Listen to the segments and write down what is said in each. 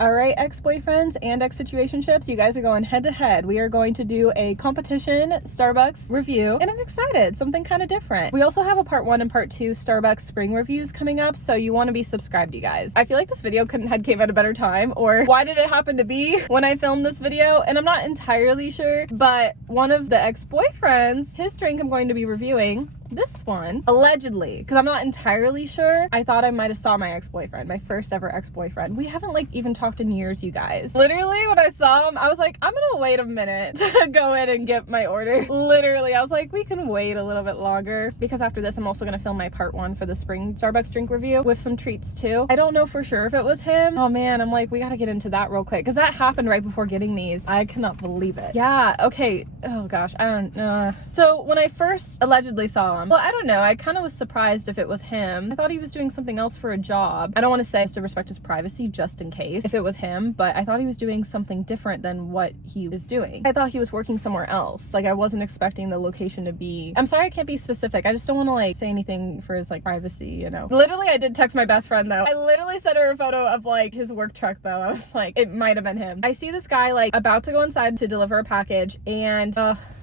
All right, ex-boyfriends and ex-situationships, you guys are going head to head. We are going to do a competition Starbucks review, and I'm excited. Something kind of different. We also have a part 1 and part 2 Starbucks spring reviews coming up, so you want to be subscribed, you guys. I feel like this video couldn't have came at a better time, or why did it happen to be when I filmed this video? And I'm not entirely sure, but one of the ex-boyfriends, his drink I'm going to be reviewing, this one, allegedly, because I'm not entirely sure. I thought I might have saw my ex-boyfriend, my first ever ex-boyfriend. We haven't like even talked in years, you guys. Literally, when I saw him, I was like, I'm gonna wait a minute to go in and get my order. Literally, I was like, we can wait a little bit longer, because after this, I'm also gonna film my part 1 for the spring Starbucks drink review with some treats too. I don't know for sure if it was him. Oh man, I'm like, we gotta get into that real quick, because that happened right before getting these. I cannot believe it. Yeah, okay. Oh gosh, I don't know. So when I first allegedly saw him, well, I don't know. I kind of was surprised if it was him. I thought he was doing something else for a job. I don't want to say to respect his privacy just in case if it was him, but I thought he was doing something different than what he was doing. I thought he was working somewhere else. Like I wasn't expecting the location to be, I'm sorry I can't be specific. I just don't want to like say anything for his like privacy, you know. Literally, I did text my best friend though. I literally sent her a photo of like his work truck though. I was like, it might have been him. I see this guy like about to go inside to deliver a package, and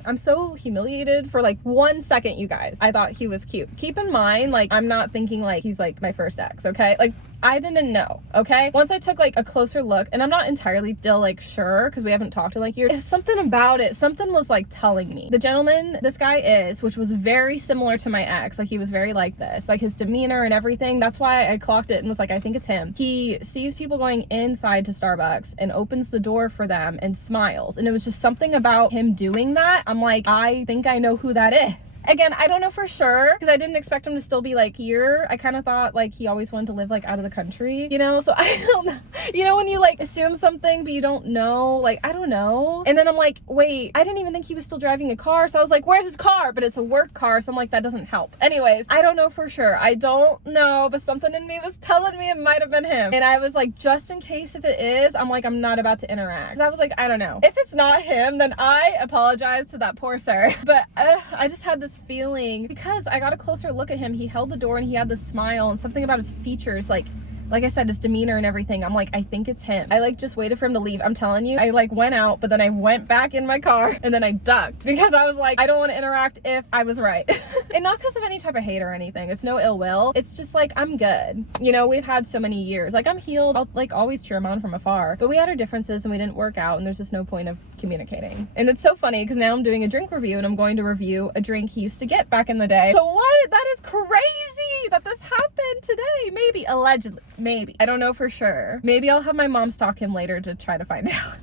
I'm so humiliated for like 1 second, you guys. I thought he was cute. Keep in mind, like, I'm not thinking like he's like my first ex, okay? Like, I didn't know, okay? Once I took like a closer look, and I'm not entirely still like sure because we haven't talked in like years, it's something about it. Something was like telling me. The gentleman this guy is, which was very similar to my ex, like he was very like this, like his demeanor and everything. That's why I clocked it and was like, I think it's him. He sees people going inside to Starbucks and opens the door for them and smiles. And it was just something about him doing that. I'm like, I think I know who that is. Again, I don't know for sure because I didn't expect him to still be like here. I kind of thought like he always wanted to live like out of the country, you know? So I don't know. You know, when you like assume something but you don't know, like, I don't know. And then I'm like, wait, I didn't even think he was still driving a car. So I was like, where's his car? But it's a work car. So I'm like, that doesn't help. Anyways, I don't know for sure. I don't know, but something in me was telling me it might have been him. And I was like, just in case if it is, I'm like, I'm not about to interact. I was like, I don't know. If it's not him, then I apologize to that poor sir. But I just had this feeling because I got a closer look at him. He held the door and he had this smile and something about his features, like I said, his demeanor and everything. I'm like, I think it's him. I like just waited for him to leave. I'm telling you, I like went out, but then I went back in my car and then I ducked because I was like, I don't want to interact if I was right. And not because of any type of hate or anything. It's no ill will. It's just like, I'm good. You know, we've had so many years. Like I'm healed. I'll like always cheer him on from afar, but we had our differences and we didn't work out, and there's just no point of communicating. And it's so funny because now I'm doing a drink review and I'm going to review a drink he used to get back in the day. So what? That is crazy that this happened today. Maybe, allegedly. Maybe. I don't know for sure. Maybe I'll have my mom stalk him later to try to find out.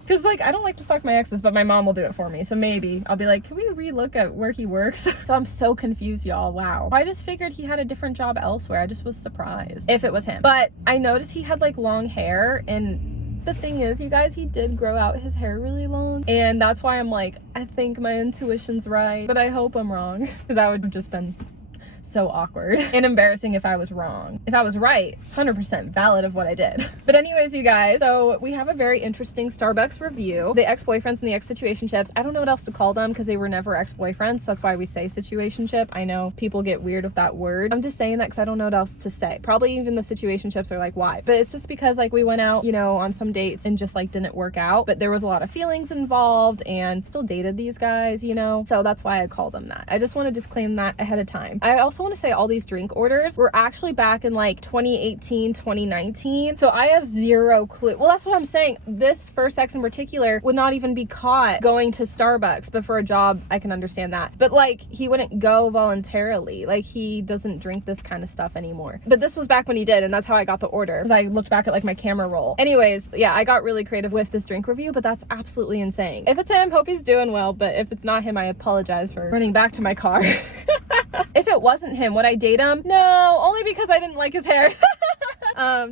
Because, like, I don't like to stalk my exes, but my mom will do it for me. So maybe I'll be like, can we relook at where he works? So I'm so confused, y'all. Wow. I just figured he had a different job elsewhere. I just was surprised if it was him. But I noticed he had, like, long hair. And the thing is, you guys, he did grow out his hair really long. And that's why I'm like, I think my intuition's right. But I hope I'm wrong. Because that would have just been so awkward and embarrassing if I was wrong. If I was right, 100% valid of what I did. But anyways, you guys, so we have a very interesting Starbucks review. The ex-boyfriends and the ex-situationships. I don't know what else to call them because they were never ex-boyfriends. So that's why we say situationship. I know people get weird with that word. I'm just saying that because I don't know what else to say. Probably even the situationships are like, why? But it's just because like we went out, you know, on some dates and just like didn't work out. But there was a lot of feelings involved and still dated these guys, you know? So that's why I call them that. I just want to disclaim that ahead of time. I also want to say all these drink orders were actually back in like 2018, 2019. So I have zero clue. Well, that's what I'm saying. This first ex in particular would not even be caught going to Starbucks, but for a job, I can understand that. But like, he wouldn't go voluntarily. Like, he doesn't drink this kind of stuff anymore. But this was back when he did, and that's how I got the order. Because I looked back at like my camera roll. Anyways, yeah, I got really creative with this drink review, but that's absolutely insane. If it's him, hope he's doing well. But if it's not him, I apologize for running back to my car. If it wasn't him, would I date him? No, only because I didn't like his hair.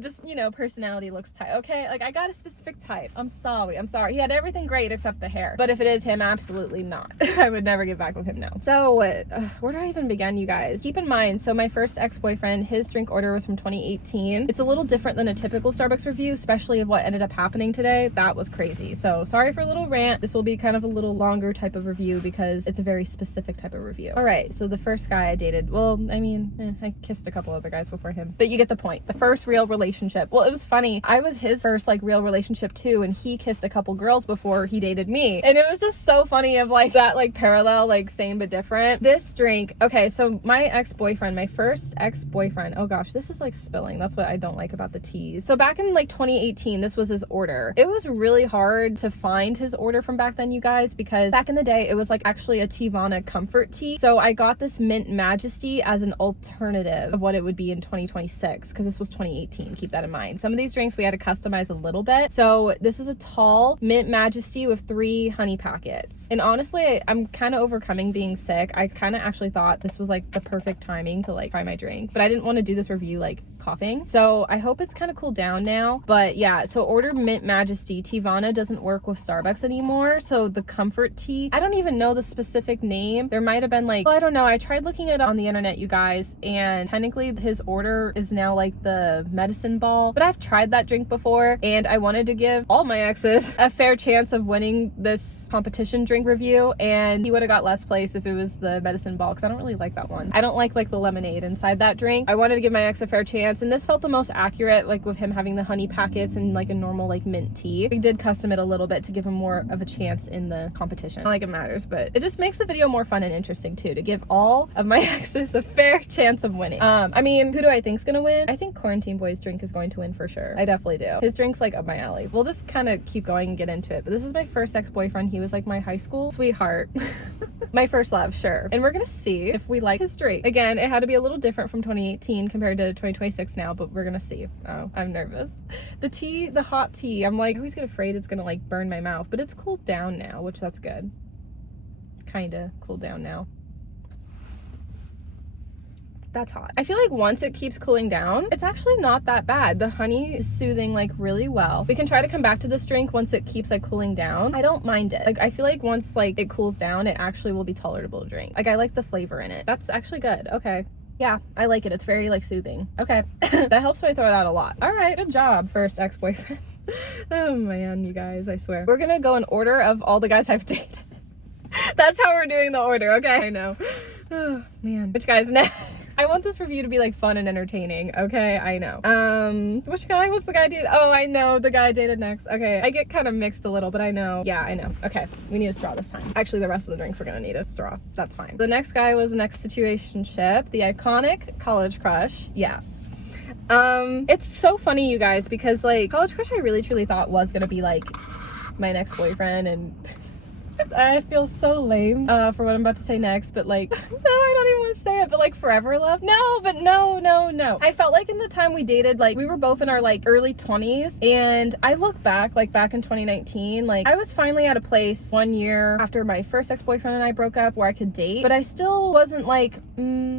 Just, you know, personality looks type. Okay, like I got a specific type. I'm sorry. He had everything great except the hair. But if it is him, absolutely not. I would never get back with him now. So where do I even begin, you guys? Keep in mind, so my first ex-boyfriend, his drink order was from 2018. It's a little different than a typical Starbucks review, especially of what ended up happening today. That was crazy. So sorry for a little rant. This will be kind of a little longer type of review because it's a very specific type of review. All right, so the first guy I dated, well, I mean, I kissed a couple other guys before him, but you get the point. The first real relationship. Well, it was funny. I was his first like real relationship too, and he kissed a couple girls before he dated me. And it was just so funny of like that like parallel, like same but different. This drink, okay, so my ex-boyfriend, my first ex-boyfriend, oh gosh, this is like spilling. That's what I don't like about the teas. So back in like 2018, this was his order. It was really hard to find his order from back then, you guys, because back in the day, it was like actually a Teavana comfort tea. So I got this Mint Majesty as an alternative of what it would be in 2026, because this was 2018. Keep that in mind. Some of these drinks we had to customize a little bit. So this is a tall Mint Majesty with 3 honey packets. And honestly, I'm kind of overcoming being sick. I kind of actually thought this was like the perfect timing to like try my drink, but I didn't want to do this review like coughing. So I hope it's kind of cooled down now. But yeah, so order Mint Majesty. Teavana doesn't work with Starbucks anymore. So the comfort tea, I don't even know the specific name. There might have been like, well, I don't know. I tried looking it up on the internet, you guys, and technically his order is now like the medicine ball. But I've tried that drink before, and I wanted to give all my exes a fair chance of winning this competition drink review, and he would have got last place if it was the medicine ball, because I don't really like that one. I don't like the lemonade inside that drink. I wanted to give my ex a fair chance, and this felt the most accurate, like with him having the honey packets and like a normal like mint tea. We did custom it a little bit to give him more of a chance in the competition. Not like it matters, but it just makes the video more fun and interesting too, to give all of my exes a fair chance of winning. I mean, who do I think's gonna win? I think Quarantine Boy's drink is going to win for sure. I definitely do. His drink's like up my alley. We'll just kind of keep going and get into it, but this is my first ex-boyfriend. He was like my high school sweetheart. My first love, sure. And we're gonna see if we like his drink. Again, it had to be a little different from 2018 compared to 2026 now, but we're gonna see. Oh, I'm nervous. The tea, the hot tea, I'm like, I always get afraid it's gonna like burn my mouth, but it's cooled down now, which that's good. Kinda cooled down now. That's hot. I feel like once it keeps cooling down, it's actually not that bad. The honey is soothing like really well. We can try to come back to this drink once it keeps like cooling down. I don't mind it. Like I feel like once like it cools down, it actually will be tolerable to drink. Like I like the flavor in it. That's actually good. Okay. Yeah, I like it. It's very like soothing. Okay. That helps me throw it out a lot. All right, good job, first ex-boyfriend. Oh man, you guys, I swear. We're gonna go in order of all the guys I've dated. That's how we're doing the order, okay? I know. Oh man. Which guy's next? I want this review to be like fun and entertaining, okay? I know. Which guy? What's the guy I dated? Oh, I know the guy I dated next. Okay, I get kind of mixed a little, but I know. Yeah, I know. Okay, we need a straw this time. Actually, the rest of the drinks we're gonna need a straw. That's fine. The next guy was an Ex-Situationship, the iconic college crush. Yes. It's so funny, you guys, because like college crush I really truly thought was gonna be like my next boyfriend, and I feel so lame for what I'm about to say next, but like, no, I don't even want to say it, but like forever love? No, but no. I felt like in the time we dated, like we were both in our like early 20s, and I look back, like back in 2019, like I was finally at a place 1 year after my first ex-boyfriend and I broke up where I could date, but I still wasn't like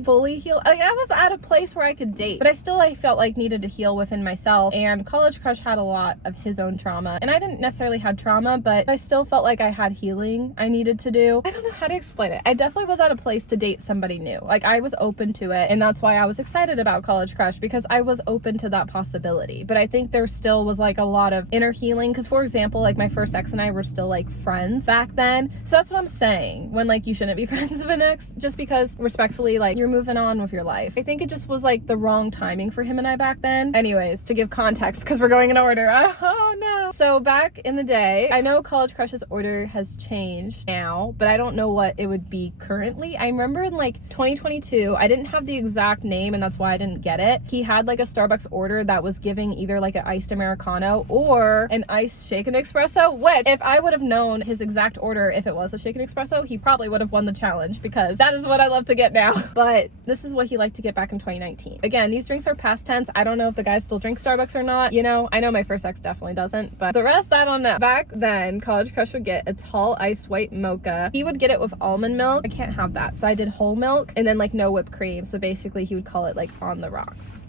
fully healed. Like I was at a place where I could date, but I felt like needed to heal within myself, and college crush had a lot of his own trauma, and I didn't necessarily have trauma, but I still felt like I had healing I needed to do. I don't know how to explain it. I definitely was at a place to date somebody new. Like I was open to it, and that's why I was excited about college crush, because I was open to that possibility. But I think there still was like a lot of inner healing, because for example, like my first ex and I were still like friends back then. So that's what I'm saying when like you shouldn't be friends with an ex, just because respectfully like you're moving on with your life. I think it just was like the wrong timing for him and I back then. Anyways, to give context, because we're going in order. Oh no. So back in the day, I know college crush's order has changed now, but I don't know what it would be currently. I remember in like 2022, I didn't have the exact name, and that's why I didn't get it. He had like a Starbucks order that was giving either like an iced Americano or an iced shaken espresso, which if I would have known his exact order, if it was a shaken espresso, he probably would have won the challenge, because that is what I love to get now. But this is what he liked to get back in 2019. Again, these drinks are past tense. I don't know if the guys still drink Starbucks or not. You know, I know my first ex definitely doesn't, but the rest I don't know. Back then, college crush would get a tall iced white mocha. He would get it with almond milk. I can't have that, so I did whole milk, and then like no whipped cream. So basically he would call it like on the rocks.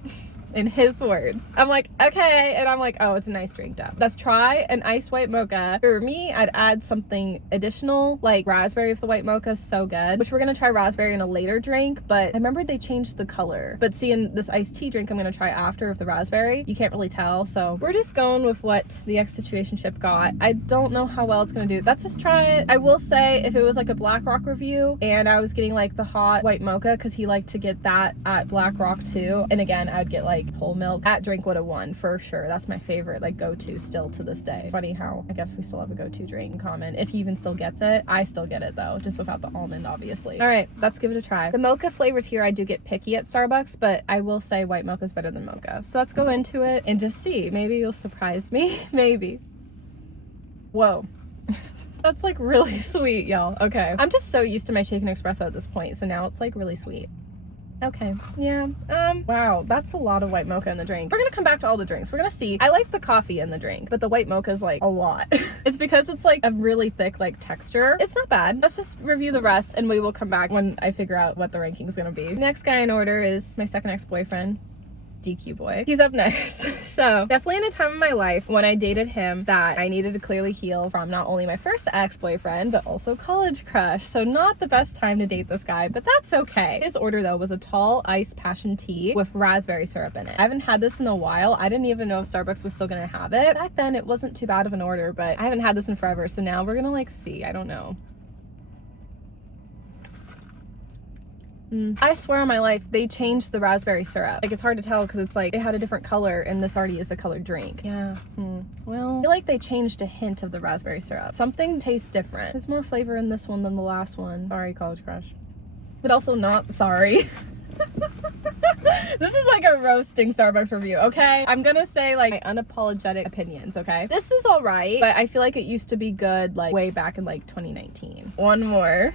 In his words. I'm like, okay. And I'm like, oh, it's a nice drink up. Let's try an iced white mocha. For me, I'd add something additional, like raspberry with the white mocha is so good, which we're gonna try raspberry in a later drink, but I remember they changed the color. But see, in this iced tea drink I'm gonna try after with the raspberry, you can't really tell. So we're just going with what the Ex-Situationship got. I don't know how well it's gonna do. Let's just try it. I will say, if it was like a Black Rock review and I was getting like the hot white mocha, because he liked to get that at Black Rock too, and again, I'd get like like whole milk, that drink would have won for sure. That's my favorite like go-to still to this day. Funny how I guess we still have a go-to drink in common. If he even still gets it, I still get it though, just without the almond obviously. All right, let's give it a try. The mocha flavors here, I do get picky at Starbucks, but I will say white mocha is better than mocha. So let's go into it and just see. Maybe you'll surprise me. Maybe. Whoa. That's like really sweet, y'all. Okay. I'm just so used to my shaken espresso at this point, so now it's like really sweet. Okay, yeah, wow, that's a lot of white mocha in the drink. We're gonna come back to all the drinks. We're gonna see. I like the coffee in the drink, but the white mocha is like a lot. It's because it's like a really thick like texture. It's not bad. Let's just review the rest and we will come back when I figure out what the ranking is gonna be. Next guy in order is my second ex-boyfriend, DQ boy. He's up next. So definitely in a time in my life when I dated him that I needed to clearly heal from not only my first ex-boyfriend but also college crush. So not the best time to date this guy, but that's okay. His order though was a tall iced passion tea with raspberry syrup in it. I haven't had this in a while. I didn't even know if Starbucks was still gonna have it. Back then it wasn't too bad of an order, but I haven't had this in forever, so now we're gonna like see. I don't know. I swear on my life, they changed the raspberry syrup. Like, it's hard to tell because it's like it had a different color and this already is a colored drink. Yeah. Well, I feel like they changed a hint of the raspberry syrup. Something tastes different. There's more flavor in this one than the last one. Sorry, college crush. But also not sorry. This is like a roasting Starbucks review, okay? I'm gonna say like my unapologetic opinions, okay? This is all right, but I feel like it used to be good like way back in like 2019. One more.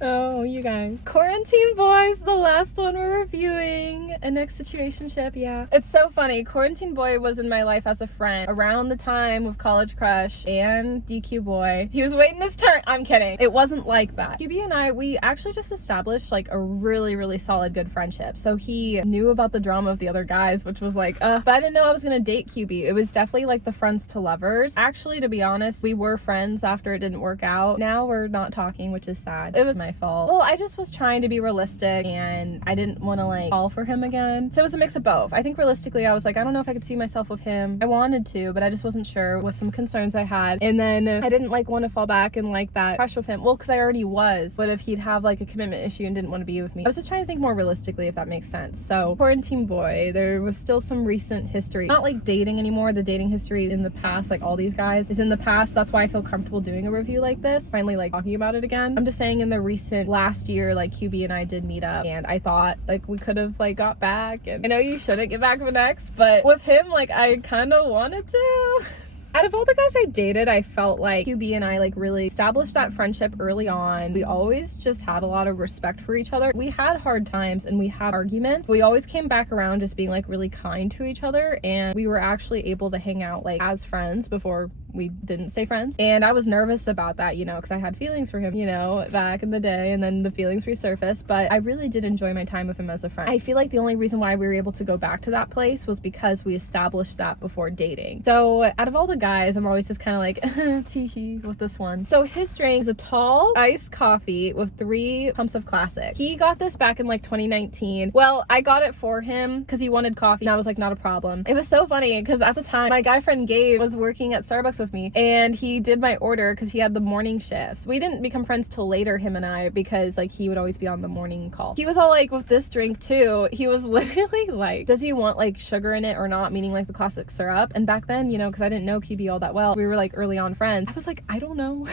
Oh, you guys. Quarantine Boy's the last one we're reviewing. An Ex-Situationship, yeah. It's so funny. Quarantine Boy was in my life as a friend around the time of College Crush and DQ Boy. He was waiting his turn. I'm kidding. It wasn't like that. QB and I, we actually just established like a really solid good friendship. So he knew about the drama of the other guys, which was like, but I didn't know I was gonna date QB. It was definitely like the friends to lovers. Actually, to be honest, we were friends after it didn't work out. Now we're not talking, which is sad. It was my fault. Well, I just was trying to be realistic and I didn't want to like fall for him again. So it was a mix of both. I think realistically, I was like, I don't know if I could see myself with him. I wanted to, but I just wasn't sure with some concerns I had. And then I didn't like want to fall back and like that crush with him. Well, because I already was. But if he'd have like a commitment issue and didn't want to be with me, I was just trying to think more realistically, if that makes sense. So Quarantine Boy, there was still some recent history, not like dating anymore. The dating history in the past, like all these guys, is in the past. That's why I feel comfortable doing a review like this, finally like talking about it again. I'm just saying in the recent last year, like QB and I did meet up and I thought like we could have like got back, and I know you shouldn't get back with an ex, but with him like I kind of wanted to. Out of all the guys I dated, I felt like QB and I like really established that friendship early on. We always just had a lot of respect for each other. We had hard times and we had arguments. We always came back around just being like really kind to each other, and we were actually able to hang out like as friends before we didn't stay friends. And I was nervous about that, you know, because I had feelings for him, you know, back in the day, and then the feelings resurfaced. But I really did enjoy my time with him as a friend. I feel like the only reason why we were able to go back to that place was because we established that before dating. So out of all the guys, I'm always just kind of like tee-hee with this one. So his drink is a tall iced coffee with 3 pumps of classic. He got this back in like 2019. Well, I got it for him because he wanted coffee and I was like, not a problem. It was so funny because at the time my guy friend Gabe was working at Starbucks with me, and he did my order because he had the morning shifts. We didn't become friends till later, him and I, because like he would always be on the morning call. He was all like, with this drink too, he was literally like, does he want like sugar in it or not, meaning like the classic syrup? And back then, you know, because I didn't know QB all that well, we were like early on friends, I was like, I don't know.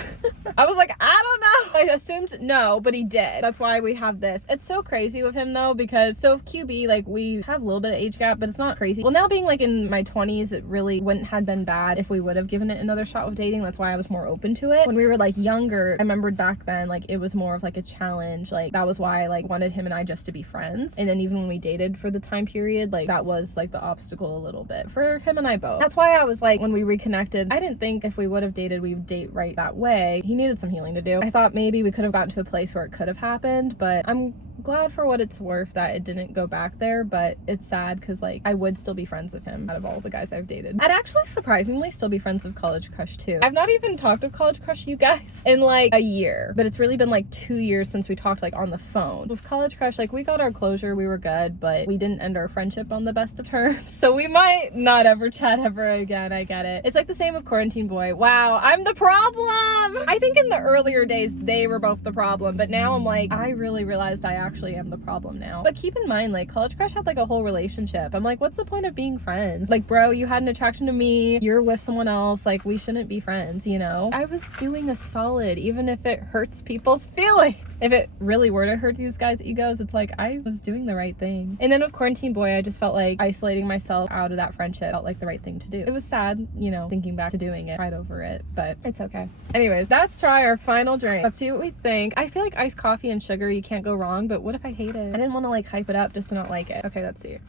I was like, I don't know. I assumed no, but he did. That's why we have this. It's so crazy with him though, because so if QB, like we have a little bit of age gap, but it's not crazy. Well, now being like in my 20s, it really wouldn't have been bad if we would have given it another shot with dating. That's why I was more open to it. When we were like younger, I remembered back then, like it was more of like a challenge. Like that was why I like wanted him and I just to be friends. And then even when we dated for the time period, like that was like the obstacle a little bit for him and I both. That's why I was like, when we reconnected, I didn't think if we would have dated, we would date right that way. He needed some healing to do. I thought maybe we could have gotten to a place where it could have happened, but I'm glad for what it's worth that it didn't go back there. But it's sad because like I would still be friends with him out of all the guys I've dated. I'd actually surprisingly still be friends with College Crush too. I've not even talked with College Crush, you guys, in like a year, but it's really been like 2 years since we talked like on the phone. With College Crush, like we got our closure, we were good, but we didn't end our friendship on the best of terms. So we might not ever chat ever again. I get it. It's like the same with Quarantine Boy. Wow, I'm the problem. I think in the earlier days they were both the problem, but now I'm like, I really realized I actually am the problem now. But keep in mind, like, College Crush had like a whole relationship. I'm like, what's the point of being friends? Like, bro, you had an attraction to me, you're with someone else, like, we shouldn't be friends, you know? I was doing a solid, even if it hurts people's feelings. If it really were to hurt these guys' egos, it's like, I was doing the right thing. And then with Quarantine Boy, I just felt like isolating myself out of that friendship felt like the right thing to do. It was sad, you know, thinking back to doing it, cried over it, but it's okay. Anyways, let's try our final drink. Let's see what we think. I feel like iced coffee and sugar, you can't go wrong, but what if I hate it? I didn't want to like hype it up just to not like it. Okay, let's see.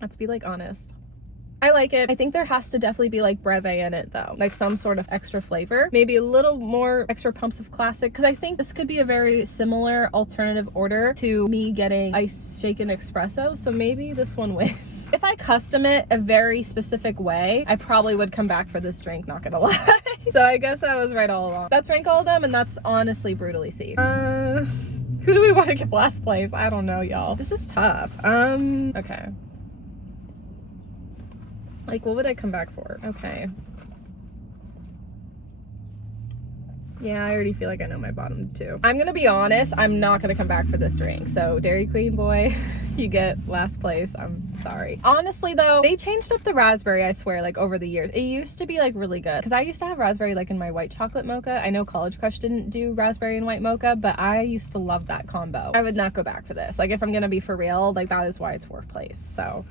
Let's be like honest. I like it. I think there has to definitely be like breve in it though, like some sort of extra flavor, maybe a little more extra pumps of classic, because I think this could be a very similar alternative order to me getting ice shaken espresso, so maybe this one wins. If I custom it a very specific way, I probably would come back for this drink, not gonna lie. So I guess I was right all along. Let's rank all of them, and that's honestly brutally C. Who do we want to give last place? I don't know, y'all. This is tough. Okay. Like, what would I come back for? Okay. Yeah, I already feel like I know my bottom two. I'm gonna be honest, I'm not gonna come back for this drink. So Dairy Queen Boy, you get last place. I'm sorry. Honestly though, they changed up the raspberry, I swear, like over the years. It used to be like really good, because I used to have raspberry like in my white chocolate mocha. I know College Crush didn't do raspberry and white mocha, but I used to love that combo. I would not go back for this. Like, if I'm gonna be for real, like, that is why it's 4th place. So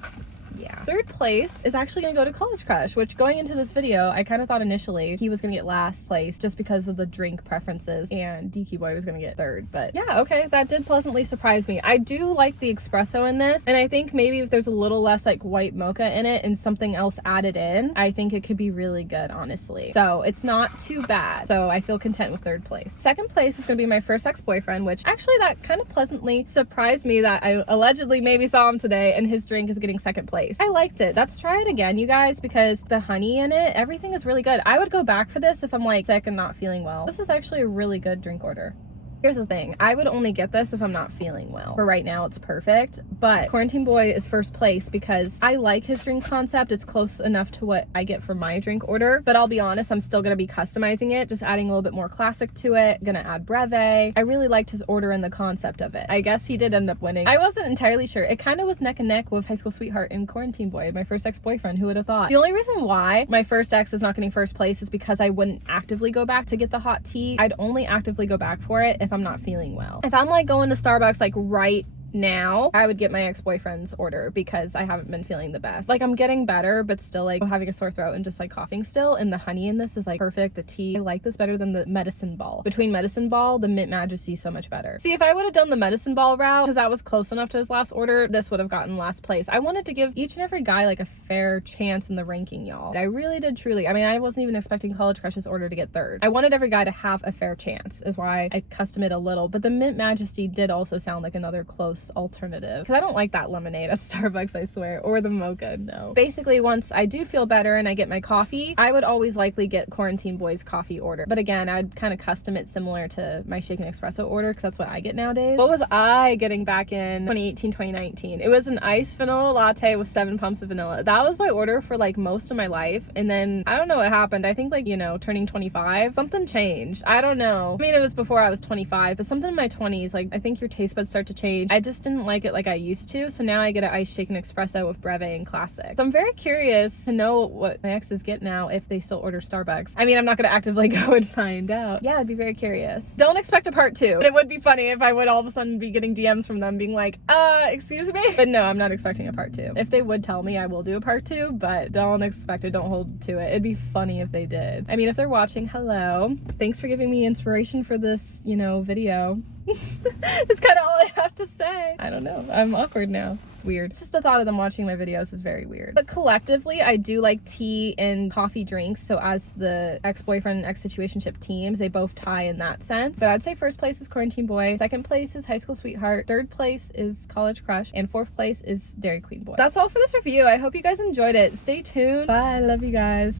yeah. 3rd place is actually gonna go to College Crush, which going into this video, I kind of thought initially he was gonna get last place just because of the drink preferences, and DQ Boy was gonna get 3rd. But yeah, okay, that did pleasantly surprise me. I do like the espresso in this, and I think maybe if there's a little less like white mocha in it and something else added in, I think it could be really good, honestly. So it's not too bad. So I feel content with 3rd place. 2nd place is gonna be my first ex-boyfriend, which actually that kind of pleasantly surprised me that I allegedly maybe saw him today and his drink is getting 2nd place. I liked it. Let's try it again, you guys, because the honey in it, everything is really good. I would go back for this if I'm like sick and not feeling well. This is actually a really good drink order. Here's the thing, I would only get this if I'm not feeling well. For right now, it's perfect, but Quarantine Boy is 1st place because I like his drink concept. It's close enough to what I get for my drink order, but I'll be honest, I'm still gonna be customizing it, just adding a little bit more classic to it, gonna add breve. I really liked his order and the concept of it. I guess he did end up winning. I wasn't entirely sure. It kind of was neck and neck with High School Sweetheart and Quarantine Boy, my first ex-boyfriend. Who would have thought? The only reason why my first ex is not getting 1st place is because I wouldn't actively go back to get the hot tea. I'd only actively go back for it if I'm not feeling well. If I'm like going to Starbucks like right now, I would get my ex-boyfriend's order because I haven't been feeling the best. Like, I'm getting better, but still like having a sore throat and just like coughing still, and the honey in this is like perfect. The tea, I like this better than the medicine ball. Between medicine ball, the Mint Majesty, so much better. See, if I would have done the medicine ball route, because that was close enough to his last order, this would have gotten last place. I wanted to give each and every guy like a fair chance in the ranking, y'all. I really did, truly. I mean, I wasn't even expecting College Crush's order to get 3rd. I wanted every guy to have a fair chance, is why I custom it a little, but the Mint Majesty did also sound like another close alternative, because I don't like that lemonade at Starbucks, I swear, or the mocha, no. Basically, once I do feel better and I get my coffee, I would always likely get Quarantine Boy's coffee order, but again, I'd kind of custom it similar to my shaken espresso order, because that's what I get nowadays. What was I getting back in 2018, 2019? It was an iced vanilla latte with 7 pumps of vanilla. That was my order for like most of my life, and then I don't know what happened. I think like, you know, turning 25, something changed. I don't know. I mean, it was before I was 25, but something in my 20s, like, I think your taste buds start to change. I just didn't like it like I used to, so now I get an iced shaken espresso with breve and classic. So I'm very curious to know what my exes get now if they still order Starbucks. I mean, I'm not gonna actively go and find out. Yeah, I'd be very curious. Don't expect a part 2, but it would be funny if I would all of a sudden be getting DMs from them being like, excuse me? But no, I'm not expecting a part 2. If they would tell me, I will do a part 2, but don't expect it, don't hold to it. It'd be funny if they did. I mean, if they're watching, hello. Thanks for giving me inspiration for this, you know, video. It's kind of all I have to say. I don't know. I'm awkward now. It's weird. It's just the thought of them watching my videos is very weird. But collectively, I do like tea and coffee drinks. So as the ex-boyfriend and ex-situationship teams, they both tie in that sense. But I'd say 1st place is Quarantine Boy, 2nd place is High School Sweetheart, 3rd place is College Crush, and 4th place is Dairy Queen Boy. That's all for this review. I hope you guys enjoyed it. Stay tuned. Bye. I love you guys.